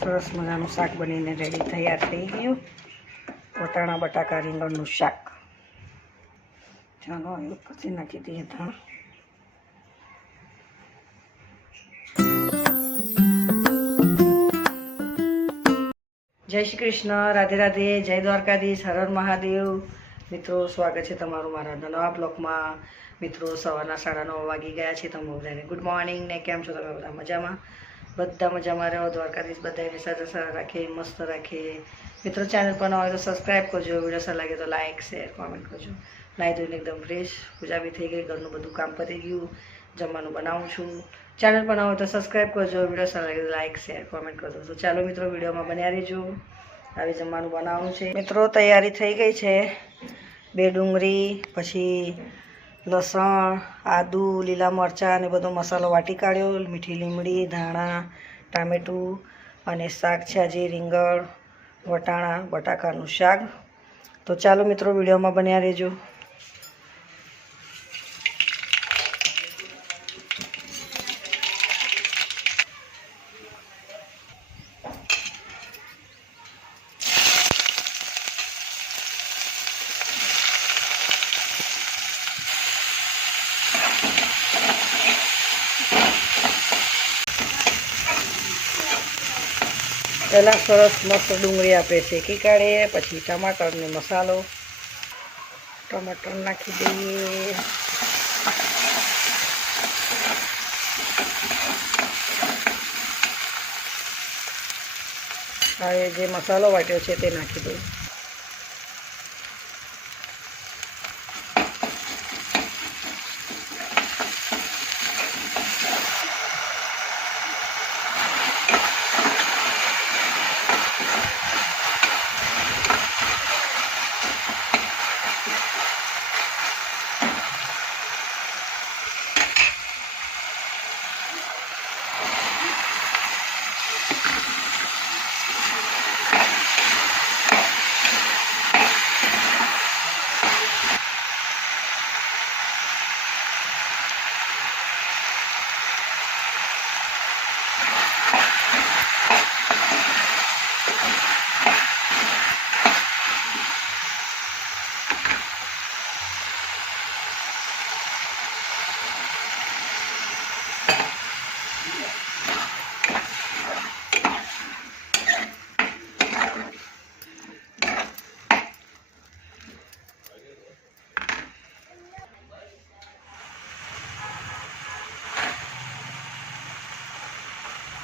સરસ મજાનું શાક બનીને રેડી તૈયાર થઈ ગયું. વટાણા બટાકા રીંગણનું શાક. ચાલો એવું પછી નાખી દઈએ ધાણ. જય શ્રી કૃષ્ણ, રાધે રાધે, જય દ્વારકાધીશ, હર હર મહાદેવ. મિત્રો, સ્વાગત છે તમારું મારા નવા બ્લોગમાં. મિત્રો, સવારના 9:30 વાગી ગયા છે. તમે બધાને ગુડ મોર્નિંગ ને કેમ છો? તમે બધા મજામાં? બધા મજામાં રહો. દ્વારકાધીશ બધાને સારા રાખે, મસ્ત રાખે. મિત્રો, ચેનલ પર ન હોય તો સબસ્ક્રાઈબ કરજો. વિડીયો સારો લાગે તો લાઇક શેર કોમેન્ટ કરજો. નાહી ધોઈને એકદમ ફ્રેશ, પૂજા બી થઈ ગઈ, ઘરનું બધું કામ પતી ગયું, જમવાનું બનાવું છું. ચેનલ પર ન હોય તો સબસ્ક્રાઈબ કરજો. વિડીયો સારો લાગે તો લાઇક શેર કોમેન્ટ કરજો. તો ચાલો મિત્રો, વિડીયોમાં બન્યા રહેજો. આવી જમવાનું બનાવવાનું છે. મિત્રો, તૈયારી થઈ ગઈ છે. 2 ડુંગળી, પછી લસણ, આદુ, લીલા મરચાં અને બધો મસાલો વાટી કાઢ્યો. મીઠી લીમડી, ધાણા, ટામેટું અને શાક છે આજે રીંગણ વટાણા બટાકાનું શાક. તો ચાલો મિત્રો, વિડીયોમાં બન્યા રહેજો. પહેલાં સરસ મસ્ત ડુંગળી આપણે શેકી કાઢીએ, પછી ટમાટર ને મસાલો. ટમાટર નાખી દઈએ. હવે જે મસાલો વાટ્યો છે તે નાખી દઈએ.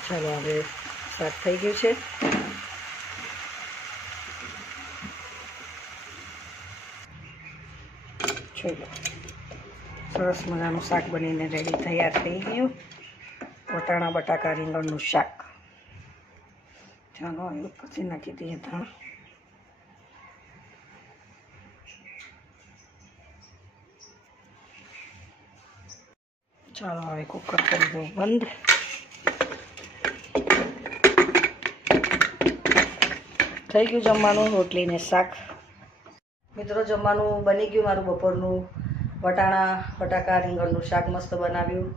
ચાલો, હવે શાક થઈ ગયું છે. ચલો, સરસ મજાનું શાક બનીને રેડી તૈયાર થઈ ગયું. વટાણા બટાકા રીંગણનું શાક. ચાલો એવું પછી નાખી દઈએ ધાણ. ચાલો, હવે કુકર કરી દઉં બંધ. થઈ ગયું જમવાનું, રોટલી ને શાક. મિત્રો, જમવાનું બની ગયું મારું બપોરનું. વટાણા બટાકા રીંગણનું શાક મસ્ત બનાવ્યું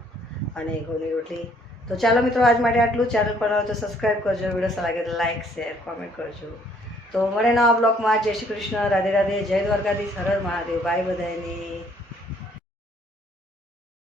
અને ઘઉંની રોટલી. તો ચાલો મિત્રો, આજ માટે આટલું. ચેનલ પર હોય તો સબસ્ક્રાઈબ કરજો. વિડીયો સારો લાગે તો લાઇક શેર કોમેન્ટ કરજો. તો મળે નવા બ્લોગમાં. જય શ્રી કૃષ્ણ, રાધે રાધે, જય દ્વારકાધીશ, હર હર મહાદેવ. બાય બધાને.